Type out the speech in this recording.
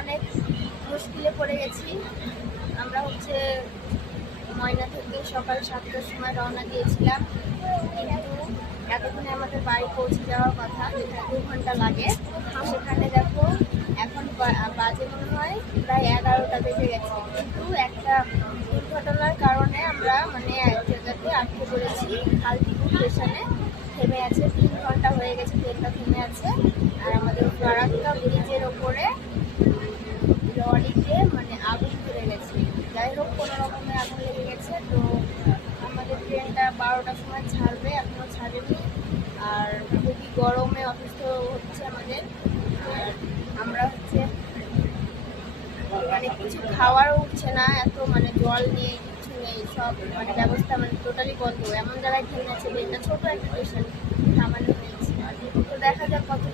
অনেক মুশকিলে পড়ে গেছি। আমরা ময়না থেকে সকাল 7টার সময় রওনা দিয়েছিলাম, কিন্তু এতক্ষণে আমাদের বাড়ি পৌঁছে যাওয়ার কথা, যেখানে 2 ঘন্টা লাগে। সেখানে দেখো এখন বাজে মনে হয় প্রায় 11টা বেজে গেছে, কিন্তু একটা দুর্ঘটনার কারণে আমরা এক জায়গাতে আটকে পড়েছি। খালদিপুর স্টেশনে থেমে আছে, 3 ঘন্টা হয়ে গেছে ট্রেনটা থেমে আছে। আর আমাদের ফারাক্কা ব্রিজের ওপরে লরিতে আগুন ধরে গেছে। যাই হোক, কোনো রকমে আগুন লেগে গেছে। তো আমাদের ট্রেনটা 12টার সময় ছাড়বে, এখনো ছাড়েনি। আর খুবই গরমে অসুস্থ হচ্ছে আমাদের। আর আমরা কিছু খাওয়ারও উঠছে না, এত জল নেই, কিছু নেই, সব ব্যবস্থা টোটালি বন্ধ। এমন জায়গায় থেমে আছে, এটা ছোট একটা স্টেশন, সামান্য হয়েছে। তো দেখা যাক কত